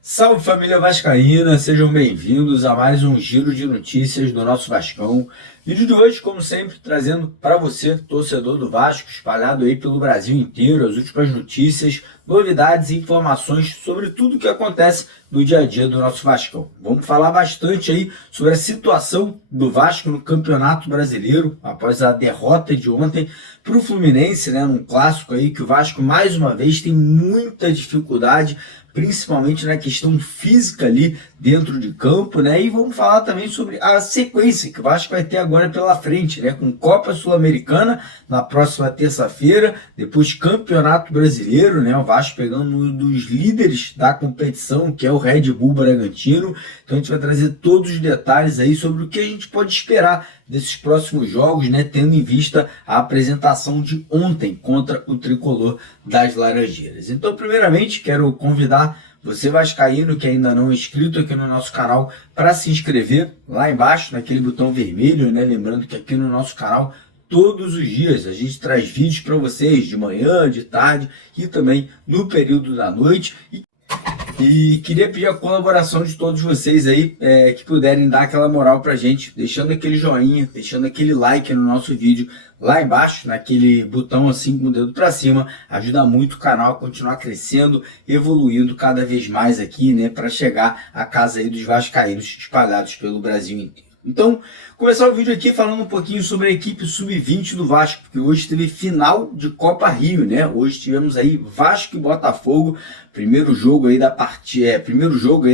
Salve família vascaína, sejam bem-vindos a mais um giro de notícias do nosso Vascão. Vídeo de hoje, como sempre, trazendo para você, torcedor do Vasco, espalhado aí pelo Brasil inteiro, as últimas notícias, novidades e informações sobre tudo o que acontece no dia a dia do nosso Vascão. Vamos falar bastante aí sobre a situação do Vasco no Campeonato Brasileiro, após a derrota de ontem para o Fluminense, né, num clássico aí que o Vasco mais uma vez tem muita dificuldade, principalmente na questão física ali dentro de campo, né? E vamos falar também sobre a sequência que o Vasco vai ter agora pela frente, né? Com Copa Sul-Americana na próxima terça-feira, depois Campeonato Brasileiro, né? O Vasco pegando um dos líderes da competição, que é o Red Bull Bragantino. Então a gente vai trazer todos os detalhes aí sobre o que a gente pode esperar desses próximos jogos, né? Tendo em vista a apresentação de ontem contra o Tricolor das Laranjeiras. Então, primeiramente, quero convidar você vascaíno que ainda não é inscrito aqui no nosso canal para se inscrever lá embaixo, naquele botão vermelho, né? Lembrando que aqui no nosso canal, todos os dias a gente traz vídeos para vocês de manhã, de tarde e também no período da noite. E queria pedir a colaboração de todos vocês aí que puderem dar aquela moral pra gente, deixando aquele joinha, deixando aquele like no nosso vídeo lá embaixo, naquele botão assim com o dedo pra cima. Ajuda muito o canal a continuar crescendo, evoluindo cada vez mais aqui, né, para chegar à casa aí dos vascaínos espalhados pelo Brasil inteiro. Então, começar o vídeo aqui falando um pouquinho sobre a equipe sub-20 do Vasco, porque hoje teve final de Copa Rio, né? Hoje tivemos aí Vasco e Botafogo, primeiro jogo aí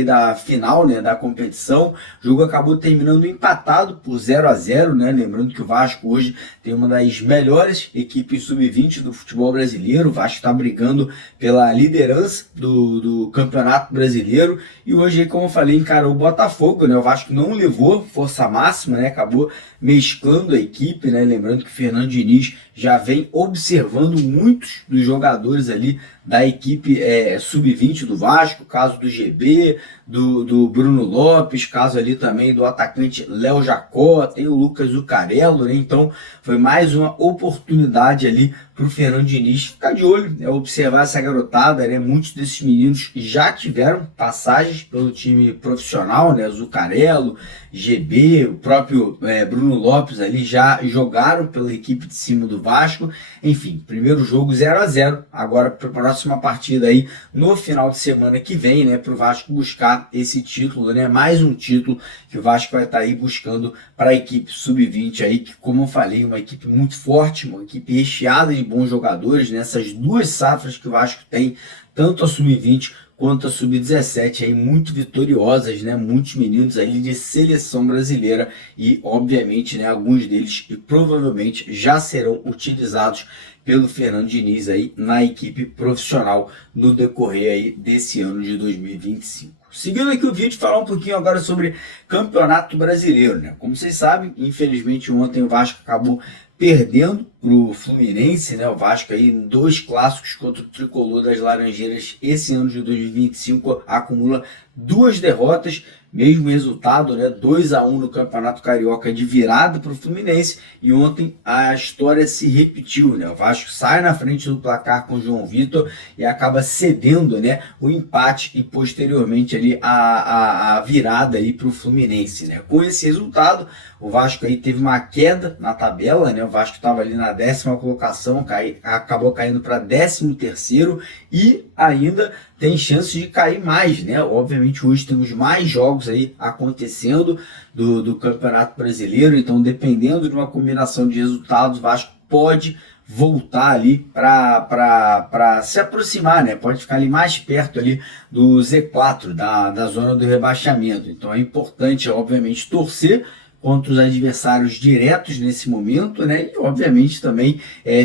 da final, né, da competição. O jogo acabou terminando empatado por 0-0, né? Lembrando que o Vasco hoje tem uma das melhores equipes sub-20 do futebol brasileiro. O Vasco está brigando pela liderança do Campeonato Brasileiro e hoje, como eu falei, encarou o Botafogo, né? O Vasco não levou força máxima, né? Acabou mesclando a equipe, né? Lembrando que o Fernando Diniz já vem observando muitos dos jogadores ali da equipe sub-20 do Vasco, caso do GB, do Bruno Lopes, caso ali também do atacante Léo Jacó, tem o Lucas Zucarello, né? Então foi mais uma oportunidade ali para o Fernando Diniz ficar de olho, né? Observar essa garotada, né? Muitos desses meninos já tiveram passagens pelo time profissional, né? Zucarello, GB, o próprio Bruno Lopes ali já jogaram pela equipe de cima do Vasco. Enfim, primeiro jogo 0-0, agora para a próxima partida aí no final de semana que vem, né, para o Vasco buscar esse título, né, mais um título que o Vasco vai estar aí buscando para a equipe sub-20 aí, que, como eu falei, uma equipe muito forte, uma equipe recheada de bons jogadores, nessas duas safras que o Vasco tem, tanto a sub-20 quanto a sub-17 aí muito vitoriosas, né? Muitos meninos ali de seleção brasileira e obviamente, né, alguns deles e provavelmente já serão utilizados pelo Fernando Diniz aí na equipe profissional no decorrer aí desse ano de 2025. Seguindo aqui o vídeo, falar um pouquinho agora sobre Campeonato Brasileiro, né? Como vocês sabem, infelizmente ontem o Vasco acabou perdendo para o Fluminense, né? O Vasco aí em 2 clássicos contra o Tricolor das Laranjeiras esse ano de 2025 acumula 2 derrotas, mesmo resultado, né? 2-1 no Campeonato Carioca de virada para o Fluminense, e ontem a história se repetiu, né? O Vasco sai na frente do placar com o João Vitor e acaba cedendo, né, o empate e posteriormente ali a virada aí para o Fluminense, né? Com esse resultado, o Vasco aí teve uma queda na tabela, né? O Vasco estava ali na 10ª colocação, acabou caindo para 13º e ainda tem chance de cair mais, né? Obviamente hoje temos mais jogos aí acontecendo do Campeonato Brasileiro, então dependendo de uma combinação de resultados, o Vasco pode voltar ali para se aproximar, né? Pode ficar ali mais perto ali do Z4, da zona do rebaixamento. Então é importante, obviamente, torcer contra os adversários diretos nesse momento, né? E obviamente também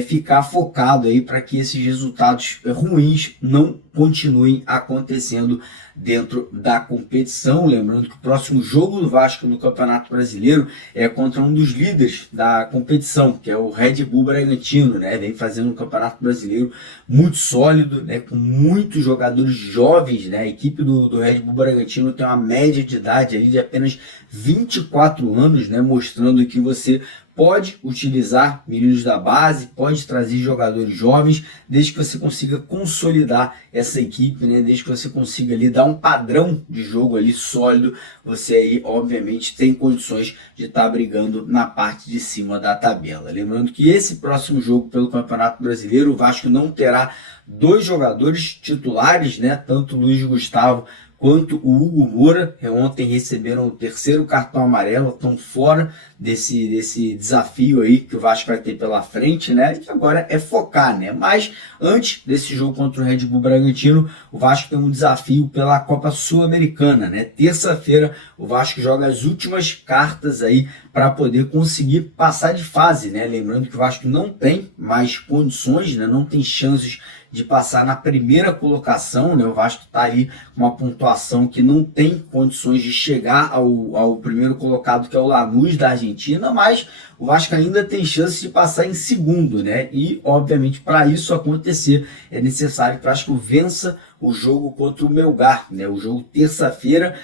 ficar focado aí para que esses resultados ruins não continuem acontecendo dentro da competição. Lembrando que o próximo jogo do Vasco no Campeonato Brasileiro é contra um dos líderes da competição, que é o Red Bull Bragantino, né? Vem fazendo um Campeonato Brasileiro muito sólido, né? Com muitos jogadores jovens, né? A equipe do Red Bull Bragantino tem uma média de idade ali de apenas 24 anos, né? Mostrando que você pode utilizar meninos da base, pode trazer jogadores jovens, desde que você consiga consolidar essa equipe, né? Desde que você consiga ali dar um padrão de jogo ali sólido, você aí obviamente tem condições de estar brigando na parte de cima da tabela. Lembrando que esse próximo jogo pelo Campeonato Brasileiro, o Vasco não terá dois jogadores titulares, né? Tanto o Luiz Gustavo quanto o Hugo Moura. Ontem receberam o terceiro cartão amarelo, estão fora desse desafio aí que o Vasco vai ter pela frente, né? E agora é focar, né? Mas antes desse jogo contra o Red Bull Bragantino, o Vasco tem um desafio pela Copa Sul-Americana, né? Terça-feira o Vasco joga as últimas cartas aí para poder conseguir passar de fase, né? Lembrando que o Vasco não tem mais condições, né? Não tem chances de passar na primeira colocação, né? O Vasco está ali com uma pontuação que não tem condições de chegar ao primeiro colocado, que é o Lanús da Argentina, mas o Vasco ainda tem chance de passar em segundo, né? E, obviamente, para isso acontecer, é necessário que o Vasco vença o jogo contra o Melgar, né? O jogo terça-feira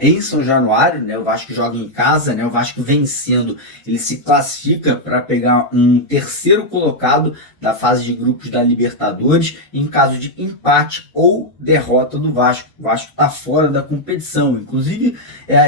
em São Januário, né? O Vasco joga em casa, né? O Vasco vencendo, ele se classifica para pegar um terceiro colocado da fase de grupos da Libertadores. Em caso de empate ou derrota do Vasco, o Vasco está fora da competição. Inclusive,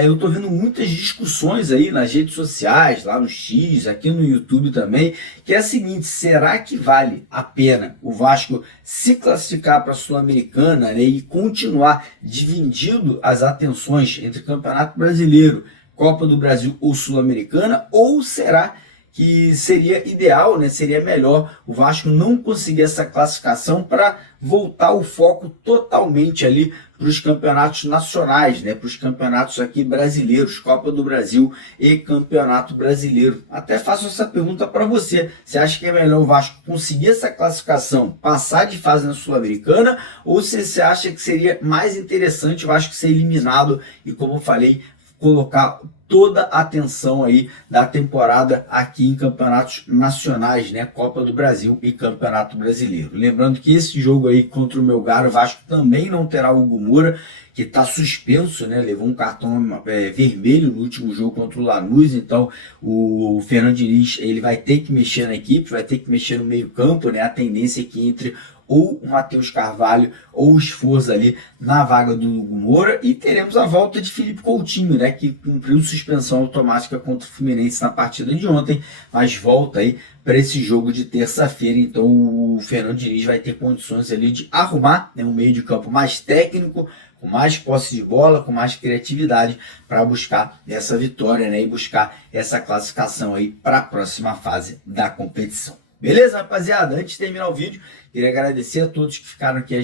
eu estou vendo muitas discussões aí nas redes sociais, lá no X, aqui no YouTube também, que é a seguinte: será que vale a pena o Vasco se classificar para a Sul-Americana, né, e continuar dividindo as atenções entre Campeonato Brasileiro, Copa do Brasil ou Sul-Americana? Ou será que seria ideal, né, seria melhor o Vasco não conseguir essa classificação para voltar o foco totalmente ali para os campeonatos nacionais, né, para os campeonatos aqui brasileiros, Copa do Brasil e Campeonato Brasileiro? Até faço essa pergunta para você. Você acha que é melhor o Vasco conseguir essa classificação, passar de fase na Sul-Americana, ou você acha que seria mais interessante o Vasco ser eliminado e, como eu falei, colocar toda a atenção aí da temporada aqui em campeonatos nacionais, né? Copa do Brasil e Campeonato Brasileiro. Lembrando que esse jogo aí contra o Melgar, o Vasco também não terá o Hugo Moura, que está suspenso, né? Levou um cartão vermelho no último jogo contra o Lanús. Então o Fernando Diniz, ele vai ter que mexer na equipe, vai ter que mexer no meio campo, né? A tendência é que entre ou o Matheus Carvalho ou o Sforza ali na vaga do Hugo Moura, e teremos a volta de Felipe Coutinho, né, que cumpriu suspensão automática contra o Fluminense na partida de ontem, mas volta aí para esse jogo de terça-feira. Então o Fernando Diniz vai ter condições ali de arrumar, né, um meio de campo mais técnico, com mais posse de bola, com mais criatividade, para buscar essa vitória, né, e buscar essa classificação aí para a próxima fase da competição. Beleza, rapaziada? Antes de terminar o vídeo, queria agradecer a todos que ficaram aqui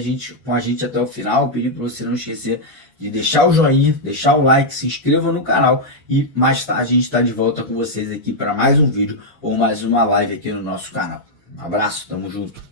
com a gente até o final. Pedir para você não esquecer de deixar o joinha, deixar o like, se inscreva no canal, e mais tarde a gente está de volta com vocês aqui para mais um vídeo ou mais uma live aqui no nosso canal. Um abraço, tamo junto.